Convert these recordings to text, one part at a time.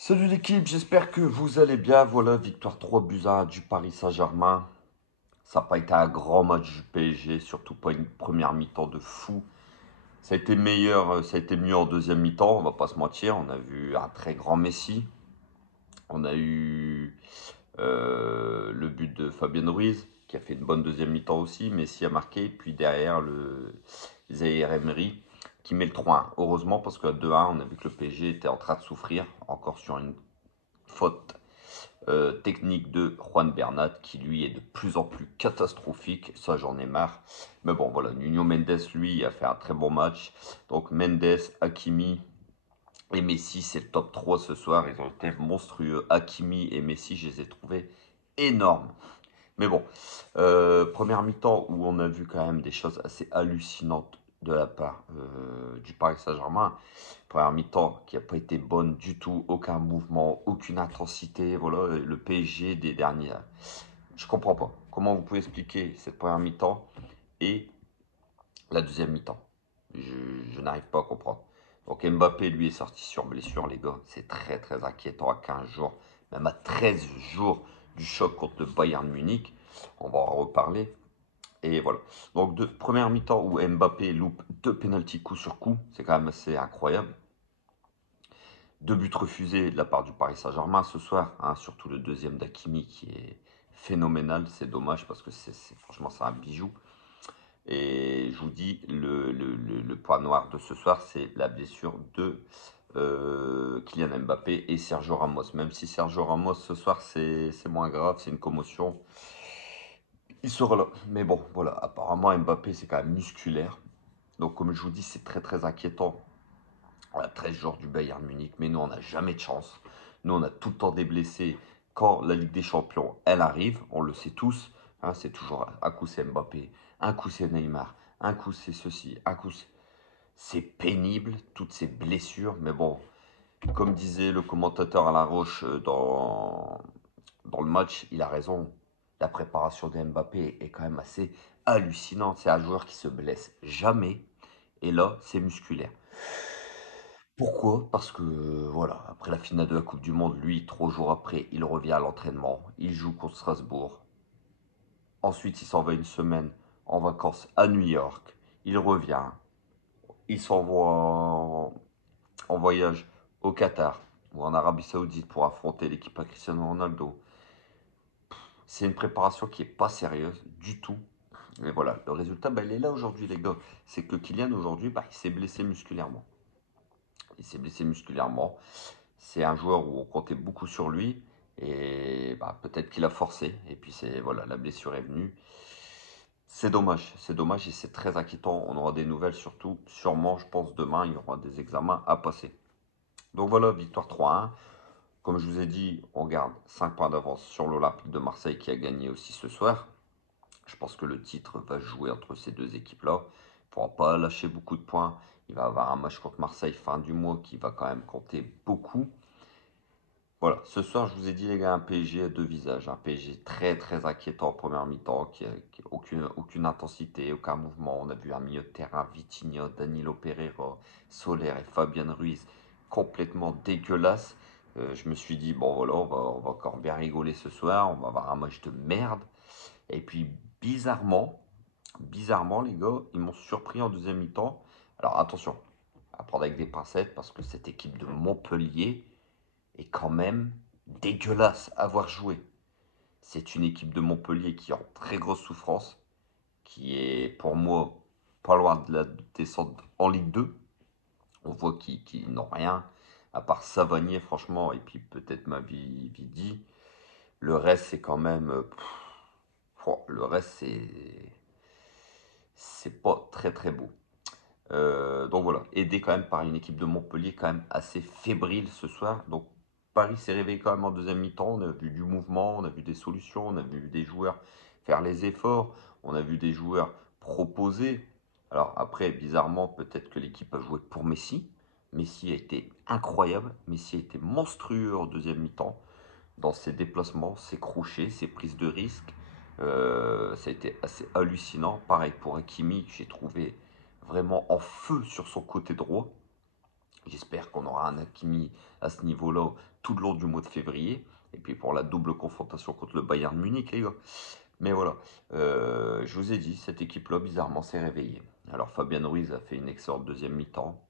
Salut l'équipe, j'espère que vous allez bien. Voilà, victoire 3 buts à 1 du Paris Saint-Germain. Ça n'a pas été un grand match du PSG, surtout pas une première mi-temps de fou. Ça a été meilleur, ça a été mieux en deuxième mi-temps, on va pas se mentir. On a vu un très grand Messi. On a eu le but de Fabien Ruiz, qui a fait une bonne deuxième mi-temps aussi. Messi a marqué, puis derrière le Zaïre Emery qui met le 3-1. Heureusement, parce qu'à 2-1, on a vu que le PSG était en train de souffrir, encore sur une faute technique de Juan Bernat qui lui est de plus en plus catastrophique. Ça, j'en ai marre. Mais bon, voilà, Nuno Mendes, lui, a fait un très bon match. Donc Mendes, Hakimi et Messi, c'est le top 3 ce soir. Ils ont été monstrueux. Hakimi et Messi, je les ai trouvés énormes. Mais bon, première mi-temps où on a vu quand même des choses assez hallucinantes de la part du Paris Saint-Germain. Première mi-temps qui n'a pas été bonne du tout, aucun mouvement, aucune intensité. Voilà, le PSG des derniers. Je comprends pas. Comment vous pouvez expliquer cette première mi-temps et la deuxième mi-temps? Je n'arrive pas à comprendre. Donc Mbappé, lui, est sorti sur blessure, les gars. C'est très très inquiétant à 15 jours, même à 13 jours du choc contre le Bayern Munich. On va en reparler. Et voilà. Donc, première mi-temps où Mbappé loupe deux pénaltys coup sur coup, c'est quand même assez incroyable. Deux buts refusés de la part du Paris Saint-Germain ce soir, hein, surtout le deuxième d'Hakimi qui est phénoménal. C'est dommage parce que franchement c'est un bijou. Et je vous dis, le point noir de ce soir, c'est la blessure de Kylian Mbappé et Sergio Ramos. Même si Sergio Ramos ce soir c'est moins grave, c'est une commotion. Il sera là. Mais bon, voilà, apparemment Mbappé c'est quand même musculaire. Donc comme je vous dis, c'est très très inquiétant. On a 13 jours du Bayern Munich, mais nous on n'a jamais de chance. Nous on a tout le temps des blessés. Quand la Ligue des Champions, elle arrive, on le sait tous, hein, c'est toujours un coup c'est Mbappé, un coup c'est Neymar, un coup c'est ceci, un coup c'est pénible, toutes ces blessures, mais bon, comme disait le commentateur Alain Roche dans le match, il a raison. La préparation de Mbappé est quand même assez hallucinante. C'est un joueur qui se blesse jamais. Et là, c'est musculaire. Pourquoi? Parce que, voilà, après la finale de la Coupe du Monde, lui, 3 jours après, il revient à l'entraînement. Il joue contre Strasbourg. Ensuite, il s'en va une semaine en vacances à New York. Il revient. Il s'envoie en voyage au Qatar ou en Arabie Saoudite pour affronter l'équipe à Cristiano Ronaldo. C'est une préparation qui est pas sérieuse du tout. Et voilà, le résultat, bah, il est là aujourd'hui, les gars. C'est que Kylian, aujourd'hui, bah, il s'est blessé musculairement. Il s'est blessé musculairement. C'est un joueur où on comptait beaucoup sur lui. Et bah, peut-être qu'il a forcé. Et puis, voilà, la blessure est venue. C'est dommage et c'est très inquiétant. On aura des nouvelles surtout. Sûrement, je pense, demain, il y aura des examens à passer. Donc voilà, victoire 3-1. Comme je vous ai dit, on garde 5 points d'avance sur l'Olympique de Marseille qui a gagné aussi ce soir. Je pense que le titre va jouer entre ces deux équipes-là. Il ne pourra pas lâcher beaucoup de points. Il va avoir un match contre Marseille fin du mois qui va quand même compter beaucoup. Voilà, ce soir, je vous ai dit, les gars, un PSG à deux visages. Un PSG très, très inquiétant en première mi-temps, qui a aucune intensité, aucun mouvement. On a vu un milieu de terrain, Vitinha, Danilo Pereira, Soler et Fabien Ruiz, complètement dégueulasse. Je me suis dit, bon, voilà, on va encore bien rigoler ce soir. On va avoir un match de merde. Et puis, bizarrement, les gars, ils m'ont surpris en deuxième mi-temps. Alors, attention, à prendre avec des pincettes, parce que cette équipe de Montpellier est quand même dégueulasse à voir jouer. C'est une équipe de Montpellier qui est en très grosse souffrance, qui est pour moi pas loin de la descente en Ligue 2. On voit qu'ils n'ont rien, à part Savanier, franchement, et puis peut-être ma vie Vidi. Le reste, c'est quand même. Le reste, c'est pas très très beau. Donc voilà, aidé quand même par une équipe de Montpellier quand même assez fébrile ce soir. Donc Paris s'est réveillé quand même en deuxième mi-temps. On a vu du mouvement, on a vu des solutions, on a vu des joueurs faire les efforts, on a vu des joueurs proposer. Alors après, bizarrement, peut-être que l'équipe a joué pour Messi. Messi a été incroyable, Messi a été monstrueux en deuxième mi-temps dans ses déplacements, ses crochets, ses prises de risques. Ça a été assez hallucinant. Pareil pour Hakimi, que j'ai trouvé vraiment en feu sur son côté droit. J'espère qu'on aura un Hakimi à ce niveau-là tout le long du mois de février. Et puis pour la double confrontation contre le Bayern Munich, les gars. Mais voilà, je vous ai dit, cette équipe-là, bizarrement, s'est réveillée. Alors Fabian Ruiz a fait une excellente deuxième mi-temps.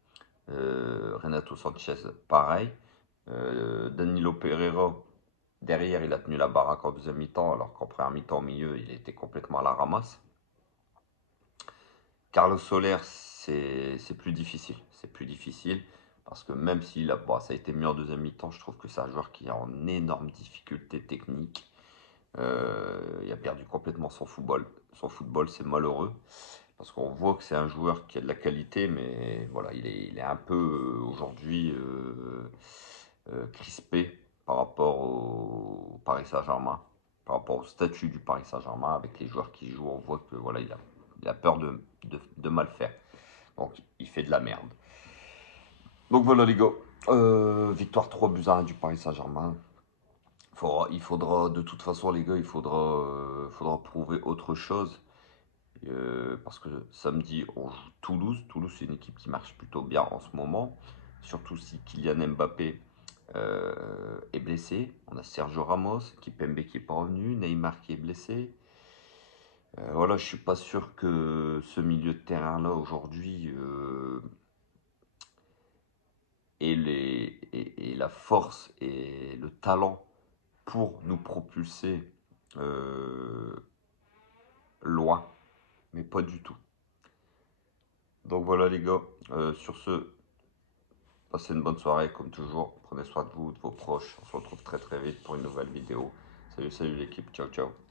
Renato Sanchez, pareil. Danilo Pereira, derrière, il a tenu la baraque en deuxième mi-temps, alors qu'en première mi-temps, au milieu, il était complètement à la ramasse. Carlos Soler, c'est plus difficile. C'est plus difficile parce que même s'il a, bon, ça a été mieux en deuxième mi-temps, je trouve que c'est un joueur qui est en énorme difficulté technique. Il a perdu complètement son football. Son football, c'est malheureux parce qu'on voit que c'est un joueur qui a de la qualité, mais voilà, il est un peu aujourd'hui crispé par rapport au Paris Saint-Germain, par rapport au statut du Paris Saint-Germain avec les joueurs qui jouent. On voit que voilà, il a peur de mal faire. Donc il fait de la merde. Donc voilà les gars, victoire 3-1 du Paris Saint-Germain. Il faudra, de toute façon les gars, faudra prouver autre chose. Parce que samedi on joue Toulouse. Toulouse c'est une équipe qui marche plutôt bien en ce moment. Surtout si Kylian Mbappé est blessé. On a Sergio Ramos, Kimpembe qui n'est pas revenu, Neymar qui est blessé. Voilà, je suis pas sûr que ce milieu de terrain là aujourd'hui ait la force et le talent pour nous propulser euh, loin, mais pas du tout. Donc voilà les gars, sur ce, passez une bonne soirée comme toujours, prenez soin de vous, de vos proches, on se retrouve très très vite pour une nouvelle vidéo. Salut salut l'équipe, ciao ciao.